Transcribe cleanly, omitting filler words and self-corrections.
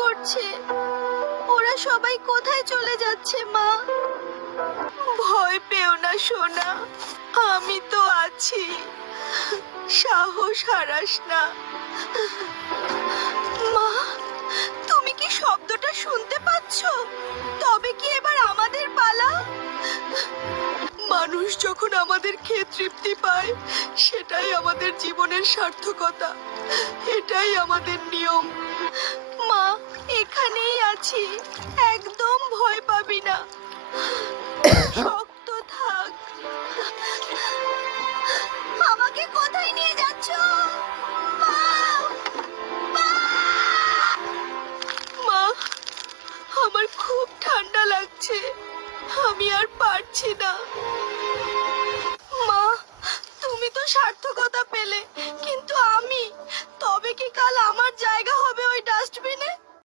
করছে। ওরা সবাই কোথায় চলে যাচ্ছে মা? ভয় পেও না সোনা, আমি তো আছি, সাহস হারাস না। মা, তুমি কি শব্দটা শুনতে পাচ্ছ? তবে কি এবার আমাদের পালা? মানুষ যখন আমাদের খেয়ে তৃপ্তি পায়, সেটাই আমাদের জীবনের সার্থকতা, এটাই আমাদের নিয়ম। মা, এখানেই আছি, একদম ভয় পাবি না, শক্ত থাক। আমাকে কোথায় নিয়ে যাচ্ছো?